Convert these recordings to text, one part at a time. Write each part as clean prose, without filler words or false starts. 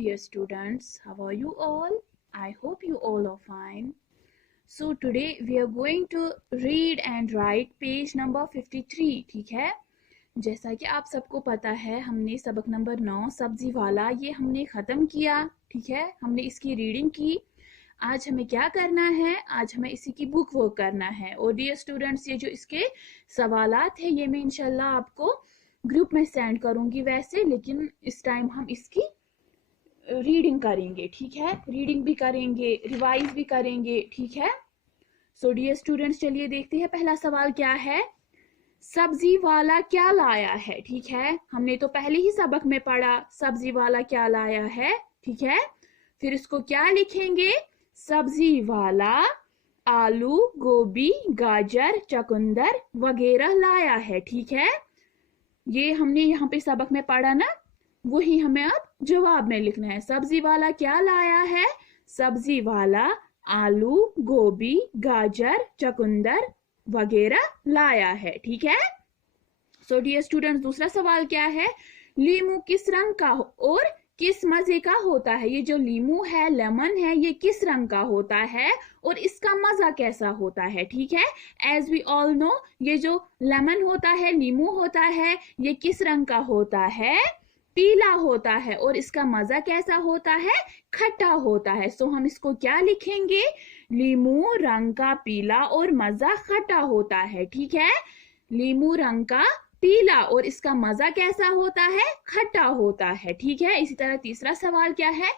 dear students. How are you all? I hope you all are fine. So today we are going to read and write page number 53. ठीक है, जैसा कि आप सबको पता है हमने सबक नंबर 9 सब्जी वाला ये हमने ख़त्म किया. ठीक है, हमने इसकी रीडिंग की. आज हमें क्या करना है, आज हमें इसी की बुक वर्क करना है. और डियर स्टूडेंट्स, ये जो इसके सवालात है ये मैं इंशाल्लाह आपको ग्रुप में सेंड करूंगी वैसे, लेकिन इस टाइम हम इसकी रीडिंग करेंगे. ठीक है, रीडिंग भी करेंगे, रिवाइज भी करेंगे. ठीक है, सो डियर स्टूडेंट्स चलिए देखते हैं पहला सवाल क्या है. सब्जी वाला क्या लाया है. ठीक है, हमने तो पहले ही सबक में पढ़ा सब्जी वाला क्या लाया है. ठीक है, फिर इसको क्या लिखेंगे, सब्जी वाला आलू, गोभी, गाजर, चुकंदर वगैरह लाया है. ठीक है, ये हमने यहाँ पे सबक में पढ़ा ना, वही हमें अब जवाब में लिखना है. सब्जी वाला क्या लाया है, सब्जी वाला आलू, गोभी, गाजर, चुकंदर वगैरह लाया है. ठीक है, सो डियर स्टूडेंट्स दूसरा सवाल क्या है, लीमू किस रंग का और किस मजे का होता है. ये जो लीमू है, लेमन है, ये किस रंग का होता है और इसका मजा कैसा होता है. ठीक है, एज वी ऑल नो ये जो लेमन होता है, लीमू होता है, ये किस रंग का होता है, पीला होता है. और इसका मजा कैसा होता है, खट्टा होता है. सो हम इसको क्या लिखेंगे, लीमू रंग का पीला और मजा खट्टा होता है. ठीक है, लीमू रंग का पीला और इसका मजा कैसा होता है, खट्टा होता है. ठीक है, इसी तरह तीसरा सवाल क्या है,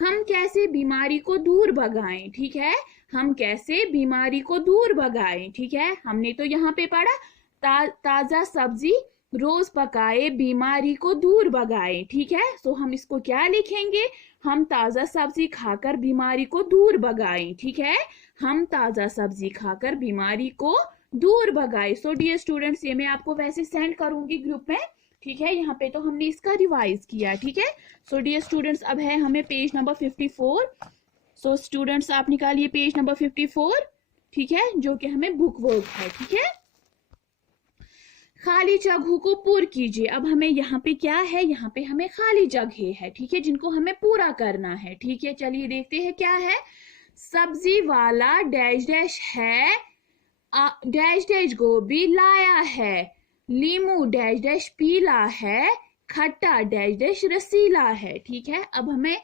हम कैसे बीमारी को दूर भगाएं. ठीक है, हम कैसे बीमारी को दूर भगाएं. ठीक है, हमने तो यहाँ पे पढ़ा ताजा सब्जी रोज पकाए बीमारी को दूर भगाए. ठीक है, सो हम इसको क्या लिखेंगे, हम ताजा सब्जी खाकर बीमारी को दूर भगाएं. ठीक है, हम ताजा सब्जी खाकर बीमारी को दूर भगाए. सो डियर स्टूडेंट्स ये मैं आपको वैसे सेंड करूंगी ग्रुप में. ठीक है, यहाँ पे तो हमने इसका रिवाइज किया. ठीक है, सो डियर स्टूडेंट्स अब है हमें पेज नंबर 54. सो स्टूडेंट्स आप निकालिए पेज नंबर 54. ठीक है, जो कि हमें बुक वर्क है. ठीक है, खाली जगहों को पूर कीजिए. अब हमें यहाँ पे क्या है, यहाँ पे हमें खाली जगह है. ठीक है, जिनको हमें पूरा करना है. ठीक है, चलिए देखते हैं क्या है. सब्जी वाला डैश डैश है, डैश डैश गोभी लाया है, लीमू डैश डैश पीला है, खट्टा डैश डैश रसीला है. ठीक है, अब हमें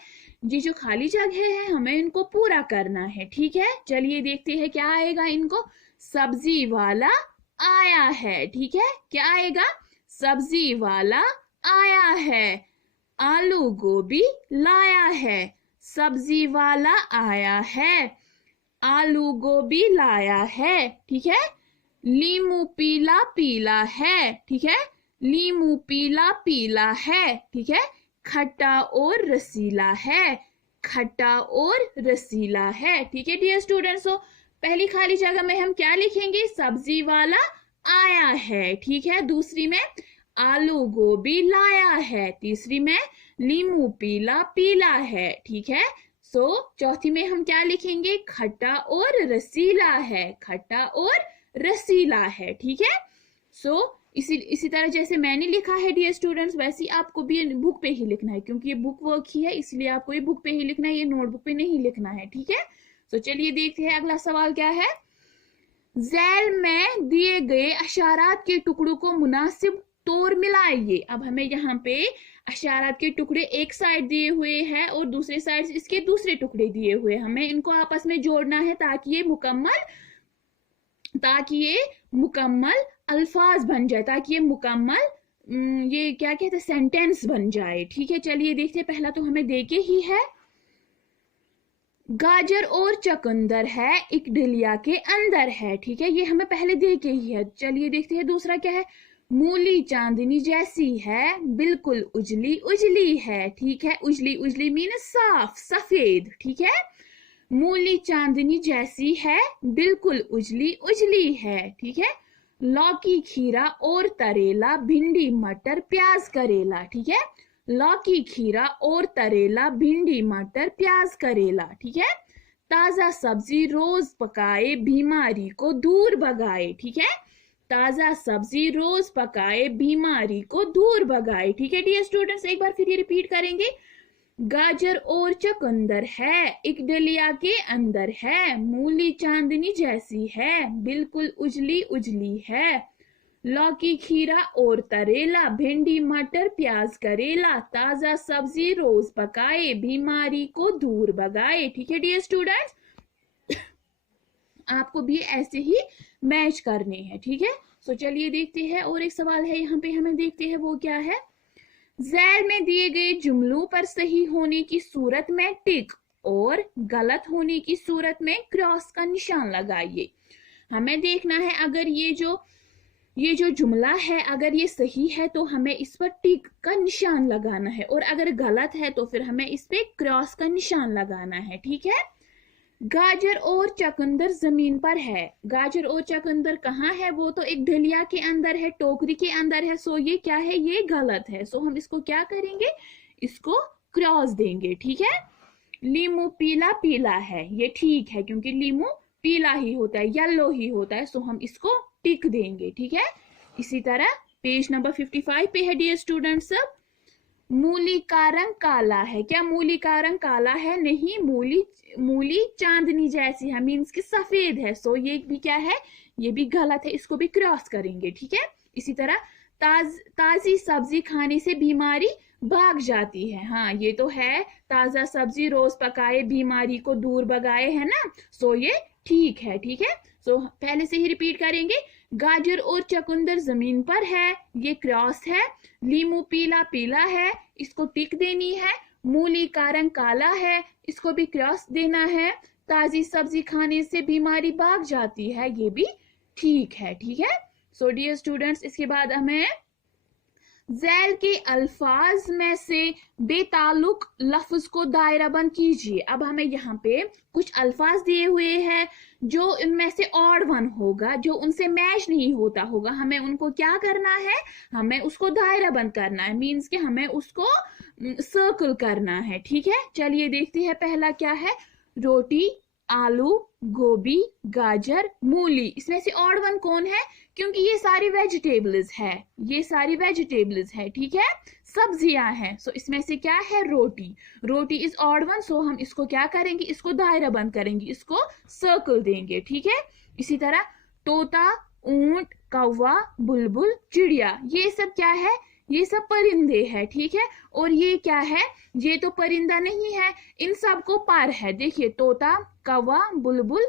ये जो खाली जगह है हमें इनको पूरा करना है. ठीक है, चलिए देखते हैं क्या आएगा इनको. सब्जी वाला आया है. ठीक है, क्या आएगा, सब्जी वाला आया है, आलू गोभी लाया है, सब्जी वाला आया है, आलू गोभी लाया है. ठीक है, लीमू पीला पीला है. ठीक है, लीमू पीला पीला है. ठीक है, खट्टा और रसीला है, खट्टा और रसीला है. ठीक है डियर स्टूडेंट्स, तो पहली खाली जगह में हम क्या लिखेंगे, सब्जी वाला आया है. ठीक है, दूसरी में आलू गोभी लाया है, तीसरी में लीमू पीला पीला है. ठीक है, सो चौथी में हम क्या लिखेंगे, खट्टा और रसीला है, खट्टा और रसीला है. ठीक है, सो इसी तरह जैसे मैंने लिखा है डियर स्टूडेंट्स वैसे आपको भी बुक पे ही लिखना है, क्योंकि ये बुक वर्क ही है इसलिए आपको ये बुक पे ही लिखना है, ये नोटबुक पे नहीं लिखना है. ठीक है, तो चलिए देखते हैं अगला सवाल क्या है. झैल में दिए गए अशारात के टुकड़ों को मुनासिब तौर मिलाइए. अब हमें यहाँ पे अशारात के टुकड़े एक साइड दिए हुए हैं और दूसरे साइड से इसके दूसरे टुकड़े दिए हुए, हमें इनको आपस में जोड़ना है ताकि ये मुकम्मल अल्फाज बन जाए, ताकि ये मुकम्मल ये क्या कहते हैं सेंटेंस बन जाए. ठीक है, चलिए देखते हैं. पहला तो हमें देके ही है, गाजर और चुकंदर है एक डलिया के अंदर है. ठीक है, ये हमें पहले देके ही है. चलिए देखते हैं दूसरा क्या है, मूली चांदनी जैसी है बिल्कुल उजली उजली है. ठीक है, उजली उजली मीन साफ सफेद. ठीक है, मूली चांदनी जैसी है बिल्कुल उजली उजली है. ठीक है, लौकी खीरा और तरेला भिंडी मटर प्याज करेला. ठीक है, लौकी खीरा और तरेला भिंडी मटर प्याज करेला. ठीक है, ताजा सब्जी रोज पकाए बीमारी को दूर भगाए. ठीक है, ताजा सब्जी रोज पकाए बीमारी को दूर भगाए. ठीक है डियर स्टूडेंट्स, एक बार फिर ये रिपीट करेंगे. गाजर और चुकंदर है, एक डलिया के अंदर है, मूली चांदनी जैसी है, बिल्कुल उजली उजली है। लौकी खीरा और तरेला, भिंडी मटर प्याज करेला, ताजा सब्जी रोज पकाए, बीमारी को दूर भगाए। ठीक है डियर स्टूडेंट्स, आपको भी ऐसे ही मैच करने हैं। ठीक है, सो चलिए देखते हैं। और एक सवाल है यहाँ पे, हमें देखते हैं वो क्या है। ज़ैल में दिए गए जुमलों पर सही होने की सूरत में टिक और गलत होने की सूरत में क्रॉस का निशान लगाइए। हमें देखना है अगर ये जो जुमला है अगर ये सही है तो हमें इस पर टिक का निशान लगाना है, और अगर गलत है तो फिर हमें इस पे क्रॉस का निशान लगाना है। ठीक है, गाजर और चुकंदर जमीन पर है। गाजर और चुकंदर कहाँ है? वो तो एक डलिया के अंदर है, टोकरी के अंदर है। सो ये क्या है? ये गलत है। सो हम इसको क्या करेंगे? इसको क्रॉस देंगे। ठीक है, लीमू पीला पीला है, ये ठीक है क्योंकि लीमू पीला ही होता है, येलो ही होता है। सो हम इसको टिक देंगे। ठीक है, इसी तरह पेज नंबर 55 पे है डियर स्टूडेंट सब। मूली का रंग काला है। क्या मूली का रंग काला है? नहीं, मूली चांदनी जैसी है, मीन्स कि सफेद है। सो ये भी क्या है? ये भी गलत है, इसको भी क्रॉस करेंगे। ठीक है, इसी तरह ताजी सब्जी खाने से बीमारी भाग जाती है। हाँ, ये तो है, ताजा सब्जी रोज पकाए बीमारी को दूर भगाए, है ना। सो ये ठीक है। ठीक है, सो पहले से ही रिपीट करेंगे। गाजर और चुकंदर जमीन पर है, ये क्रॉस है। लीमू पीला पीला है, इसको टिक देनी है। मूली का रंग काला है, इसको भी क्रॉस देना है। ताजी सब्जी खाने से बीमारी भाग जाती है, ये भी ठीक है। ठीक है, सो डियर स्टूडेंट्स, इसके बाद हमें ज़ैल के अल्फाज में से बेताल्लुक लफ्ज को दायराबंद कीजिए। अब हमें यहाँ पे कुछ अल्फाज दिए हुए हैं, जो इनमें से ऑड वन होगा, जो उनसे मैच नहीं होता होगा, हमें उनको क्या करना है? हमें उसको दायराबंद करना है, मीन्स कि हमें उसको सर्कल करना है। ठीक है, चलिए देखते हैं पहला क्या है। रोटी, आलू, गोभी, गाजर, मूली। इसमें से ऑड वन कौन है? क्योंकि ये सारी वेजिटेबल्स है, ये सारी वेजिटेबल्स है। ठीक है, सब्जियां हैं। सो इसमें से क्या है? रोटी। रोटी इज ऑड वन, सो हम इसको क्या करेंगे? इसको दायरा बंद करेंगे, इसको सर्कल देंगे। ठीक है, इसी तरह तोता, ऊंट, कौवा, बुलबुल, चिड़िया, ये सब क्या है? ये सब परिंदे हैं। ठीक है, और ये क्या है? ये तो परिंदा नहीं है, इन सब को पर है। देखिए, तोता, कौवा, बुलबुल,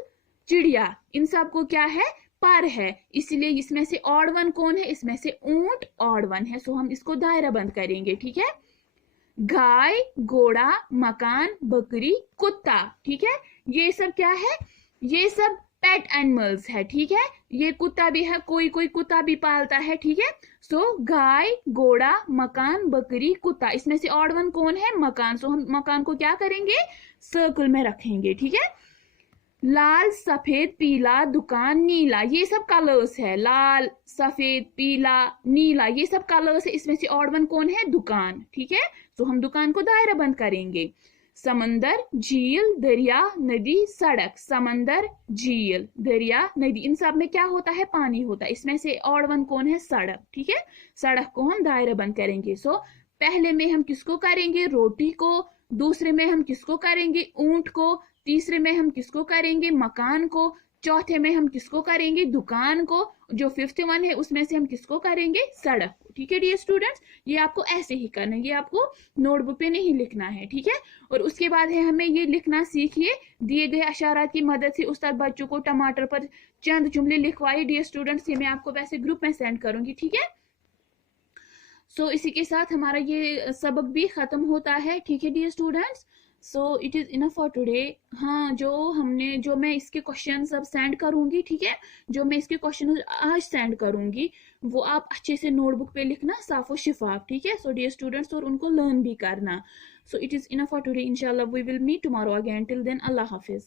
चिड़िया, इन सब को क्या है? पर है, इसलिए इसमें से ऑड वन कौन है? इसमें से ऊंट ऑड वन है। सो हम इसको दायरा बंद करेंगे। ठीक है, गाय, घोड़ा, मकान, बकरी, कुत्ता। ठीक है, ये सब क्या है? ये सब पेट एनिमल्स है। ठीक है, ये कुत्ता भी है, कोई कोई कुत्ता भी पालता है। ठीक है, सो गाय, घोड़ा, मकान, बकरी, कुत्ता, इसमें से ऑड वन कौन है? मकान। सो हम मकान को क्या करेंगे? सर्कल में रखेंगे। ठीक है, लाल, सफेद, पीला, दुकान, नीला, ये सब कलर्स है। लाल, सफेद, पीला, नीला, ये सब कलर्स है। इसमें से ऑड वन कौन है? दुकान। ठीक है, तो हम दुकान को दायरा बंद करेंगे। समंदर, झील, दरिया, नदी, सड़क। समंदर, झील, दरिया, नदी, इन सब में क्या होता है? पानी होता है। इसमें से ऑड वन कौन है? सड़क। ठीक है, सड़क को हम दायरा बंद करेंगे। सो पहले में हम किसको करेंगे? रोटी को। दूसरे में हम किसको करेंगे? ऊंट को। तीसरे में हम किसको करेंगे? मकान को। चौथे में हम किसको करेंगे? दुकान को। जो फिफ्थ वन है उसमें से हम किसको करेंगे? सड़क को। ठीक है डियर स्टूडेंट्स, ये आपको ऐसे ही करना है, ये आपको नोटबुक पे नहीं लिखना है। ठीक है, और उसके बाद है हमें ये लिखना सीखिए। दिए गए अशारात की मदद से उस्ताद बच्चों को टमाटर पर चंद जुमले लिखवाइए। डियर स्टूडेंट्स, ये मैं आपको वैसे ग्रुप में सेंड करूंगी। ठीक है, सो इसी के साथ हमारा ये सबक भी खत्म होता है। ठीक है dear students, so it is enough for today. हाँ, जो मैं इसके क्वेश्चन सब सेंड करूंगी, ठीक है, जो मैं इसके क्वेश्चन आज सेंड करूंगी वो आप अच्छे से नोटबुक पे लिखना, साफ और शिफाफ। ठीक है, सो डियर स्टूडेंट्स, और उनको लर्न भी करना। So it is enough for today. इंशाल्लाह we will meet tomorrow again. Till then, अल्लाह हाफिज।